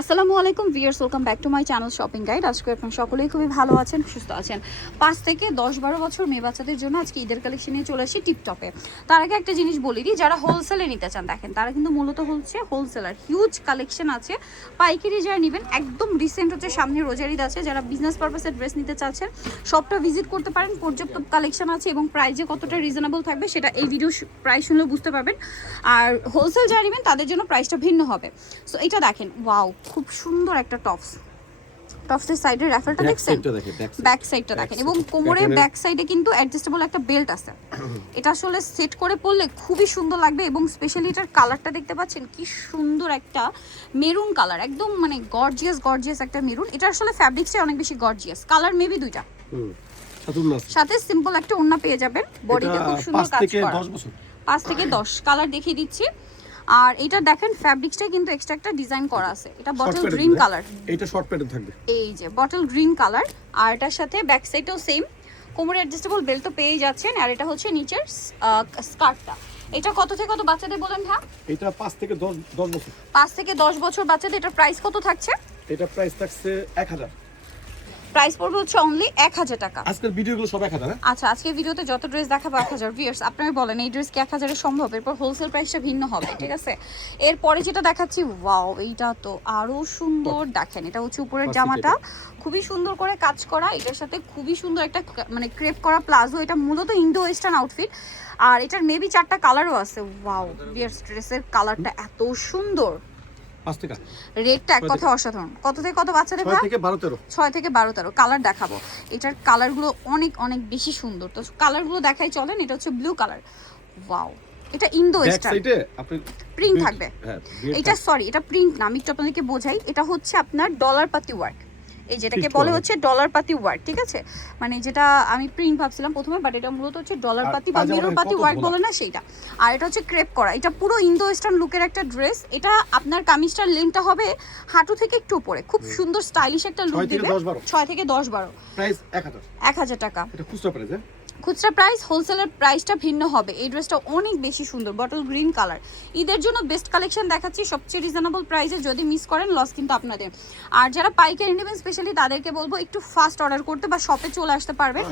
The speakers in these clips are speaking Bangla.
আসসালামু আলাইকুম viewers, welcome back to my channel shopping guide. আজকে আপনারা সকলেই খুবই ভালো আছেন, সুস্থ আছেন। 5 থেকে 10-12 বছর মেয়ে বাচ্চাদের জন্য আজকে ঈদের কালেকশন নিয়ে চলে আসি টিপটপে। তার আগে একটা জিনিস বলি দিই, যারা হোলসেলে নিতে চান দেখেন তারা কিন্তু মূলত হচ্ছে হোলসেলার। হিউজ কালেকশন আছে, পাইকারি যারা নেবেন একদম রিসেন্ট হচ্ছে সামনে রোজার ঈদ আছে, যারা বিজনেস পারপাসে ড্রেস নিতে চাচ্ছেন শপটা ভিজিট করতে পারেন। পর্যাপ্ত কালেকশন আছে এবং প্রাইসে কতটা রিজনেবল থাকবে সেটা এই ভিডিও প্রাইস শুনলে বুঝতে পারবেন। আর হোলসেল যারা নেবেন তাদের জন্য প্রাইসটা ভিন্ন হবে। সো এটা দেখেন, ওয়াও খুব সুন্দর একটা টপসের সাইডে র্যাফেলটা দেখছেন, ব্যাক সাইডটা দেখেন এবং কোমরের ব্যাক সাইডে কিন্তু অ্যাডজাস্টেবল একটা বেল্ট আছে। এটা আসলে সেট করে পরলে খুবই সুন্দর লাগবে এবং স্পেশালি এটার কালারটা দেখতে পাচ্ছেন কি সুন্দর একটা মেরুন কালার, একদম মানে গর্জিয়াস একটা মেরুন। এটা আসলে ফ্যাব্রিক্সটা অনেক বেশি গর্জিয়াস। কালার মেবি দুইটা, সাথে সিম্পল একটা ওড়না পেয়ে যাবেন। বডিতে খুব সুন্দর কাজ করা, 5 থেকে 10 কালার দেখিয়ে দিচ্ছি। আর এটা দেখেন ফ্যাব্রিক্সটা কিন্তু এক্সট্রা একটা ডিজাইন করা আছে। এটা বটল গ্রিন কালার, এটা শর্ট প্যাটার্ন থাকবে, এই যে বটল গ্রিন কালার। আর এটার সাথে ব্যাক সাইডটাও সেম, কোমরে অ্যাডজাস্টেবল বেল্ট তো পেয়ে যাচ্ছেন। আর এটা হচ্ছে নিচের স্কার্টটা। এটা কত থেকে কত বাচ্চাদের বলেন? হ্যাঁ, এটা 5 থেকে 10 বছর, 5 থেকে 10 বছর বাচ্চাদের। এটার প্রাইস কত থাকছে? এটা প্রাইস থাকছে 1000। প্রাইস পড়বে হচ্ছে অনলি 1000 টাকা। আজকের ভিডিওগুলো সব 1000। আচ্ছা, আজকের ভিডিওতে যত ড্রেস দেখাবো 1000। ভিউয়ার্স আপনারা বলেন এই ড্রেস কি 1000 এর সম্ভব? এরপর হোলসেল প্রাইসটা ভিন্ন হবে, ঠিক আছে? এরপরে যেটা দেখাচ্ছি, ওয়াও এইটা তো আরো সুন্দর। দেখেন এটা হচ্ছে উপরের জামাটা খুবই সুন্দর করে কাজ করা, এটার সাথে খুবই সুন্দর একটা মানে ক্রেপ করা প্লাজো। এটা মূলত ইন্দো ওয়েস্টার্ন আউটফিট। আর এটার মেবি 4টা কালারও আছে। ওয়াও ভিউয়ার্স, ড্রেসের কালারটা এত সুন্দর। 5 টাকা রেটটা এক কথা অসাধারণ। কত থেকে কত বাচ্চাদের? 6 থেকে 12 6 থেকে 12 কালার দেখাবো। এটার কালারগুলো অনেক বেশি সুন্দর। তো কালারগুলো দেখাই চলেন। এটা হচ্ছে ব্লু কালার, ওয়াও। এটা ইন্দো ওয়েস্টার্ন প্রিন্ট থাকবে। এটা সরি, এটা প্রিন্ট না, আমি একটু আপনাদেরকে বোঝাই। এটা হচ্ছে আপনার ডলার পাতি ওয়ার্ক, এই যেটাকে বলে হচ্ছে ডলার পাতি ওয়ার্ক, ঠিক আছে? মানে যেটা আমি প্রিন্ট ভাবছিলাম প্রথমে, বাট এটা মূলত হচ্ছে ডলার পাতি বা মিরর পাতি ওয়ার্ক বলে না সেইটা। আর এটা হচ্ছে ক্রেপ করা। এটা পুরো ইন্দো ওয়েস্টার্ন লুকের একটা ড্রেস। এটা আপনার কামিজটার লেন্থটা হবে হাঁটু থেকে একটু উপরে, খুব সুন্দর স্টাইলিশ একটা লুক দিবে। 6 থেকে 10-12 প্রাইস 1000 টাকা। এটা খুচরা প্রাইস। খুচরা প্রাইস, হোলসেলের প্রাইসটা ভিন্ন হবে। এই ড্রেসটা অনেক বেশি সুন্দর, বটল গ্রিন কালার। ঈদের জন্য বেস্ট কালেকশন দেখাচ্ছি সবচেয়ে রিজনেবল প্রাইসে। যদি মিস করেন লস কিন্তু আপনাদের। আর যারা পাইকারি নেবেন স্পেশালি তাদেরকে বলবো একটু ফাস্ট অর্ডার করতে বা শপে চলে আসতে পারবেন।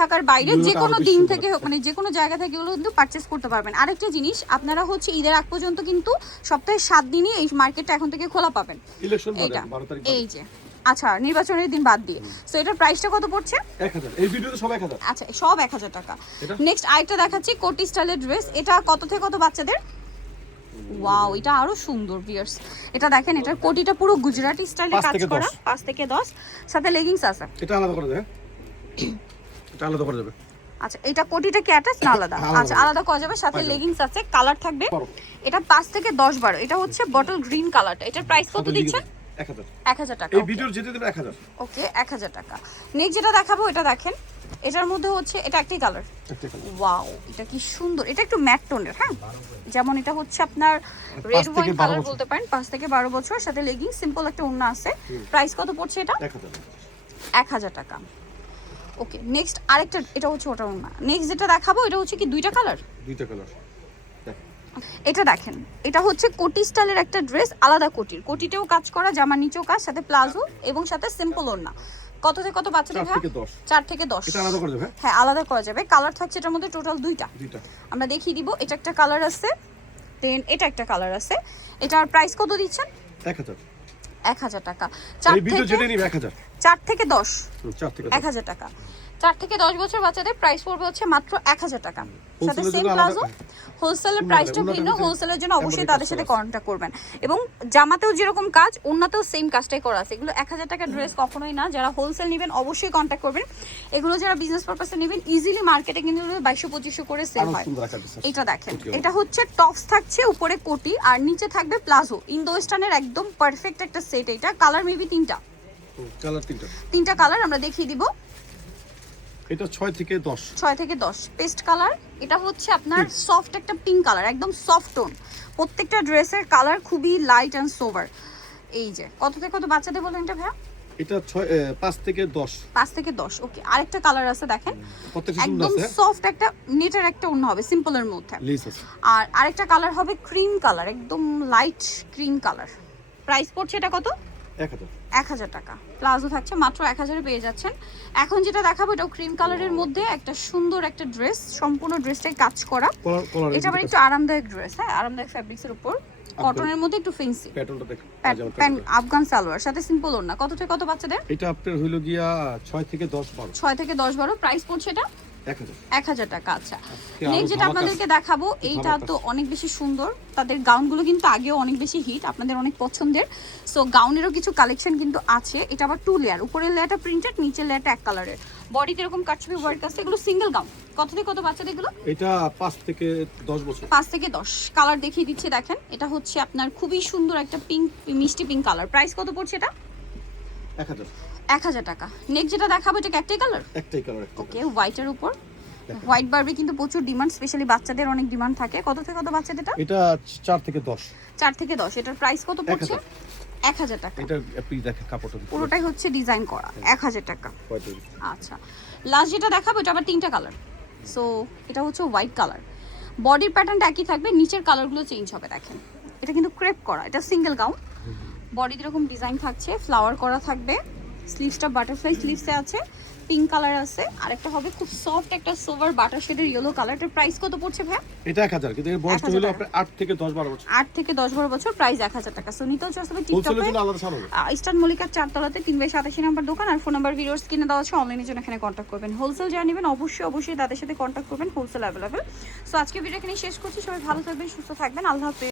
ঢাকার বাইরে যে কোনো দিন থেকে মানে যে কোনো জায়গা থেকে এগুলো কিন্তু পারচেস করতে পারবেন। আরেকটা জিনিস, আপনারা হচ্ছে ঈদের আগ পর্যন্ত কিন্তু সপ্তাহে 7 দিনই এই মার্কেটটা এখন থেকে খোলা পাবেন। এটা এই যে, আচ্ছা নির্বাচনের দিন বাদ দিয়ে। সো এটার প্রাইসটা কত পড়ছে? 1000। এই ভিডিওতে সব 1000। আচ্ছা, সব 1000 টাকা। নেক্সট আরেকটা দেখাচ্ছি কোটি স্টাইলের ড্রেস। এটা কত থেকে কত বাচ্চাদের? ওয়াও, এটা আরো সুন্দর ভিউয়ার্স। এটা দেখেন, এটার কোটিটা পুরো গুজরাটি স্টাইলে কাজ করা। 5 থেকে 10 সাথে লেগিংস আছে। এটা আলাদা করে দেবে, এটা আলাদা করে দেবে। আচ্ছা, এটা কোটিটা কি অ্যাটাচ না আলাদা? আচ্ছা, আলাদা করা যাবে। সাথে লেগিংস আছে, কালার থাকবে। এটা 5 থেকে 10-12। এটা হচ্ছে বটল গ্রিন কালারটা। এটার প্রাইস কত দিচ্ছেন? 1000 টাকা। এই ভিডিওর যেতে দেবে 1000। ওকে, 1000 টাকা। নেক্সট যেটা দেখাবো এটা দেখেন, এটার মধ্যে হচ্ছে এটা একটাই কালার। ওয়াও, এটা কি সুন্দর। এটা একটু ম্যাট টোনের, হ্যাঁ, যেমন এটা হচ্ছে আপনার রেড ওয়াইন কালার বলতে পারেন। 5 থেকে 12 বছর, সাথে লেগিং, সিম্পল একটা ওড়না আছে। প্রাইস কত পড়ছে এটা? 1000 টাকা। ওকে, নেক্সট আরেকটা, এটা হচ্ছে ওটা ওড়না। নেক্সট যেটা দেখাবো এটা হচ্ছে কি দুইটা কালার। এটা দেখেন, এটা হচ্ছে কোটি স্টাইলের একটা ড্রেস, আলাদা কোটিতেও কাজ করা, জামার নিচেও কাজ, সাথে প্লাজো এবং সাথে সিম্পল ওড়না। কত থেকে কত বাচ্চাদের? 4 থেকে 10। এটা আলাদা করা যাবে। হ্যাঁ, আলাদা করা যাবে। কালার থাকছে এটার মধ্যে টোটাল দুইটা। আমরা দেখিয়ে দিব। এটা একটা কালার আছে, দেন এটা একটা কালার আছে। এটার প্রাইস কত দিচ্ছেন? 1000 টাকা। 4 থেকে 10 1000 টাকা। 4 থেকে 10 বছর বাচ্চাদের প্রাইস পড়বে হচ্ছে মাত্র 1000 টাকা। সাথে সেম প্লাজো। হোলসেলের প্রাইসটা ভিন্ন, হোলসেলের জন্য অবশ্যই তাদের সাথে কন্ট্যাক্ট করবেন। এবং জামাতেও যেরকম কাজ, ওন্নাতেও সেম কাজটাই করা আছে। এগুলো 1000 টাকার ড্রেস কখনোই না। যারা হোলসেল নেবেন অবশ্যই কন্ট্যাক্ট করবেন। এগুলো যারা বিজনেস পারপাসে নেবেন ইজিলি মার্কেটে কিন্তু 2200-2500 করে সেল হয়। এটা দেখেন, এটা হচ্ছে টপস থাকছে, উপরে কোটি আর নিচে থাকবে প্লাজো। ইন্দো ওয়েস্টার্নের একদম পারফেক্ট একটা সেট। এটা কালার মেবি তিনটা কালার আমরা দেখিয়ে দিব। এটা 6 থেকে 10 পেস্ট কালার। এটা হচ্ছে আপনার সফট একটা পিঙ্ক কালার, একদম সফট টোন। প্রত্যেকটা ড্রেসের কালার খুবই লাইট এন্ড সোবার। এই যে কত থেকে কত বাচ্চাদের বলেন এটা ভাইয়া? এটা 5 থেকে 10। 5 থেকে 10। ওকে, আরেকটা কালার আছে দেখেন, একদম সফট একটা নেটের একটা ওড়না হবে সিম্পলের মধ্যে। আর আরেকটা কালার হবে ক্রিম কালার, একদম লাইট ক্রিম কালার। প্রাইস পড়ছে এটা কত? 1000 1000 টাকা। প্লাজো থাকছে মাত্র 1000 এ পেয়ে যাচ্ছেন। এখন যেটা দেখাবো এটাও ক্রিম কালারের মধ্যে একটা সুন্দর একটা ড্রেস, সম্পূর্ণ ড্রেসটাই কাজ করা। কলার এটা আবার একটু আরামদায়ক ড্রেস, হ্যাঁ আরামদায়ক ফ্যাব্রিক্সের উপর, কটনের মধ্যে একটু ফেন্সি প্যাটার্নটা দেখো। আফগান সালোয়ার সাথে সিম্পল ওড়না। কত থেকে কত বাচ্চাদের? এটা আপনার হইলো গিয়া 6 থেকে 10 12। 6 থেকে 10 12। প্রাইস পড়ছে এটা 1000 টাকা। আচ্ছা, নেক্সট যেটা আপনাদেরকে দেখাবো এইটা তো অনেক বেশি সুন্দর। তাদের গাউনগুলো কিন্তু আগেও অনেক বেশি হিট, আপনাদের অনেক পছন্দের। সো গাউনেরও কিছু কালেকশন কিন্তু আছে। এটা আবার 2 লেয়ার, উপরের লেয়ারটা প্রিন্টেড, নিচের লেয়ারটা এক কালারের। বডিতে এরকম কাটছবি ওয়ার্ক আছে। এগুলো সিঙ্গেল গাউন। কত থেকে কত বাচ্চাদের এগুলো? এটা 5 থেকে 10 বছর। 5 থেকে 10। কালার দেখিয়ে দিচ্ছি দেখেন, এটা হচ্ছে আপনার খুবই সুন্দর একটা পিঙ্ক, মিষ্টি পিঙ্ক কালার। প্রাইস কত পড়ছে এটা? 1000 টাকা। নেক্সট যেটা দেখাবো এটা একটাই কালার, একটাই কালার। ওকে, হোয়াইটের উপর। হোয়াইট বারবি কিন্তু প্রচুর ডিমান্ড, স্পেশালি বাচ্চাদের অনেক ডিমান্ড থাকে। কত থেকে কত বাচ্চাদের এটা? এটা 4 থেকে 10। 4 থেকে 10। এটার প্রাইস কত পড়ছে? 1000 টাকা। এটা আপনি দেখেন কাপড়টা পুরোটাই হচ্ছে ডিজাইন করা, 1000 টাকা। কয়টা? আচ্ছা, লাস্ট যেটা দেখাবো এটা আবার 3টা কালার। সো এটা হচ্ছে হোয়াইট কালার, বডির প্যাটার্নটা একই থাকবে, নিচের কালারগুলো চেঞ্জ হবে। দেখেন এটা কিন্তু ক্রেপ করা, এটা সিঙ্গেল গাউন। বডিতে এরকম ডিজাইন থাকছে, ফ্লাওয়ার করা থাকবে। স্লিভসটা বাটারফ্লাই স্লিভসে আছে, পিঙ্ক কালার আছে। আর একটা হবে খুব সফট একটা সোভার বাটার শেডের ইয়েলো কালার। এটার প্রাইস কত পড়ছে ভাই? এটা 1000, কিন্তু এর বয়সটা হলো আপনার 8 থেকে 10 12 বছর। 8 থেকে 10 12 বছর। প্রাইস 1000 টাকা। সো নিতেও চাইছে হোলসেলের টিকটকে জন্য আলাদা ছাড় হবে। ইস্টার্ন মল্লিকার 4 তলাতে 3/87 নাম্বার দোকান। আর ফোন নাম্বার ভিডিওস কিনে দেওয়া আছে, অনলাইনের জন্য এখানে কন্ট্যাক্ট করবেন। হোলসেল যারা নেবেন অবশ্যই তাদের সাথে কন্ট্যাক্ট করবেন, হোলসেল অ্যাভেলেবেল। সো আজকে ভিডিও এখানে শেষ করছি। সবাই ভালো থাকবেন, সুস্থ থাকবেন, আল্লাহ হাফেজ।